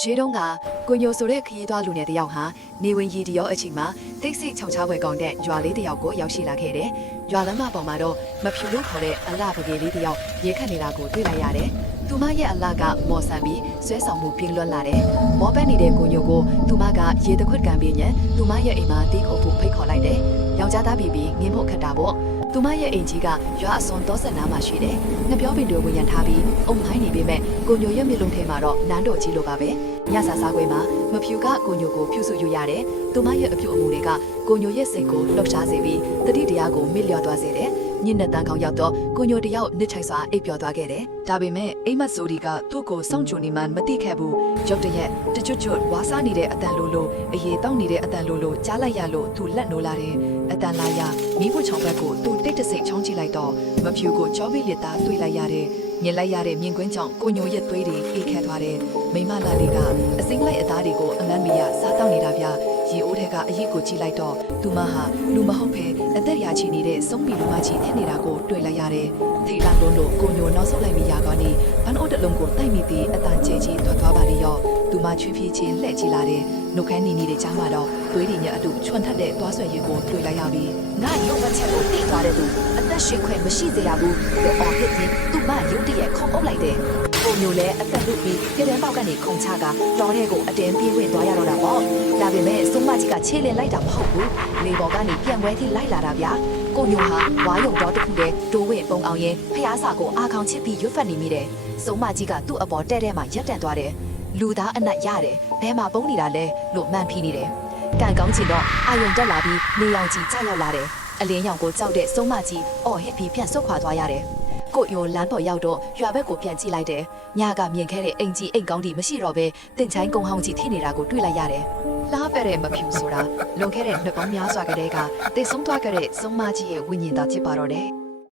ရှေးတုန်းကကိုညိုဆိုတဲ့ခရီးသွားလူငယ်တယောက်ဟာနေဝင်ရီတရောအချိန်မှာတိတ်ဆိတ်ချောင်ချားဝဲကောင်းတဲ့ရွာလေးတယောက်ကိုရောက်ရှိလာခဲ့တယ်။ရွာလမ်းမပေါ်မှာတော့မဖြူလို့ခေါ်တဲ့အလှပကယ်လေးတယောက်ရေခတ်နေတာကိုတွေ့လိုက်ရတယ်။သူမရဲ့အလှကမော်ဆန်ပြီးဆွဲဆောင်မှုပြင်းလွတ်လာတယ်။မော်ပန်းနေတဲ့ကိုညိုကိုသူမကရေတခွက်ကံပေးညံသူမရဲ့အိမ်မှာတီးခုပ်ဖို့ဖိတ်ခေါ်လိုက်တယ်။ယောက်ျားသားပြီးငင်းဖို့ခတ်တာပေါ့။သူမရဲ့အိမ်ကြီးကရွာအစွန်သောဆက်နားမှာရှိတယ်။ငပြောပင်တွေဝင်ရန်ထားပြီးအုံမိုင်းနေပေမဲ့ကိုညိုရဲ့မျက်လုံးထဲမှာတော့နန်းတော်ကြီးလိုပါပဲ။ညစာစားခွေမှာမဖြူကကိုညိုကိုဖြူစုယူရတယ်။သူမရဲ့အပြုအမူတွေကကိုညိုရဲ့စိတ်ကိုလှုပ်ရှားစေပြီးတတိတရားကိုမစ်လျော့သွားစေတယ်။ညနေတန်းကောင်ရောက်တော့ကိုညိုတယောက်နစ်ချိုက်စွာအိပ်ပျော်သွားခဲ့တယ်။ဒါပေမဲ့အိမ်မက်ဆိုဒီကသူ့ကိုစောင့်ကြိုနေမှမသိခဲ့ဘူး။ရုတ်တရက်တချွတ်ချွတ်ဝါးစားနေတဲ့အတန်လိုလိုအရေးတောင်းနေတဲ့အတန်လိုလိုကြားလိုက်ရလို့သူလက်နိုးလာတယ်။အတန်လာရမီးဖို့ချောင်းဘက်ကိုသူတိတ်တဆိတ်ချောင်းကြည့်လိုက်တော့မဖြူကိုချောပြီးလက်သားတွေ့လိုက်ရတယ်။မြင်လိုက်ရတဲ့မြင်ကွင်းကြောင့်ကိုညိုရဲ့သွေးတွေအေးခဲသွားတယ်။မိမလာလေးကအစိမ့်လိုက်အသားတွေကိုအလန်းမီရစားတောက်နေတာဗျ။ရေအိုးထဲကအရစ်ကိုကြည့်လိုက်တော့သူမဟာလူမဟုတ်ပဲအသက်ရာချီနေတဲ့စုံပီလူမကြီးဖြစ်နေတာကိုတွေ့လိုက်ရတယ်။ထိတ်လန့်လို့ကိုညိုနောက်ဆုတ်လိုက်မိရကနေဘန်အိုတလုံးကိုတိုက်မိပြီးအတန်ကျဲကြီးထွက်သွားပါလေရော။သူမချွေးဖြီးချင်းလှည့်ကြည့်လာတယ်။နှုတ်ခမ်းနီနီတွေကြားမှာတော့သွေးတွေညအတူချွန်ထက်တဲ့သွားဆွဲရည်ကိုတွေ့လိုက်ရပြီ။ငါရုပ်မချက်ကိုတိတ်သွားတဲ့သူအသက်ရှင်ခွင့်မရှိစေရဘူး။အော်ဟစ်ပြီးသူမရုပ်တရက်ခုံအုပ်လိုက်တယ်။ကိုမျိုးလည်းအသက်လုပြီးပြတဲ့ပေါက်ကနေခုံချကတော်တဲ့ကိုအတင်းပြေးဝင်သွားရတော့တာပေါ့။ဒါပေမဲ့စုံမကြီးကခြေလင်လိုက်တာမဟုတ်ဘူး။လေပေါ်ကနေပြန်ပွဲထိလိုက်လာတာဗျာ။ကိုမျိုးဟာဝါယုံတော်တစ်ခုတည်းတိုးဝင်ပုံအောင်ရင်ဖျားစာကိုအာခေါင်ချစ်ပြီးရွတ်ဖက်နေမိတယ်။စုံမကြီးကသူ့အပေါ်တဲ့ထဲမှာရက်တန့်သွားတယ်။လူသားအနက်ရတယ်။ဘဲမှာပုံနေတာလဲလို့မှန်ဖိနေတယ်။ကန်ကောင်းချင်တော့အာယုံတက်လာပြီးနေအောင်ကြီးကြောက်ရောက်လာတယ်။အလင်းရောင်ကိုကြောက်တဲ့စုံမကြီးအော်ဟစ်ပြီးပြန်ဆုတ်ခွာသွားရတယ်။ကိုယိုလမ်းပေါ်ရောက်တော့ရွာဘက်ကိုပြန်ကြည့်လိုက်တယ်။ညကမြင်ခဲ့တဲ့အိမ်ကြီးအိမ်ကောင်းတီမရှိတော့ပဲတင်ချိုင်းကုန်းဟောင်းကြီးထိနေတာကိုတွေ့လိုက်ရတယ်။လားပဲ့တဲ့မဖြူဆိုတာလွန်ခဲ့တဲ့နှစ်ပေါင်းများစွာကတည်းကတိတ်ဆုံးသွားခဲ့တဲ့စုံမကြီးရဲ့ဝိညာဉ်သားဖြစ်ပါတော့တယ်။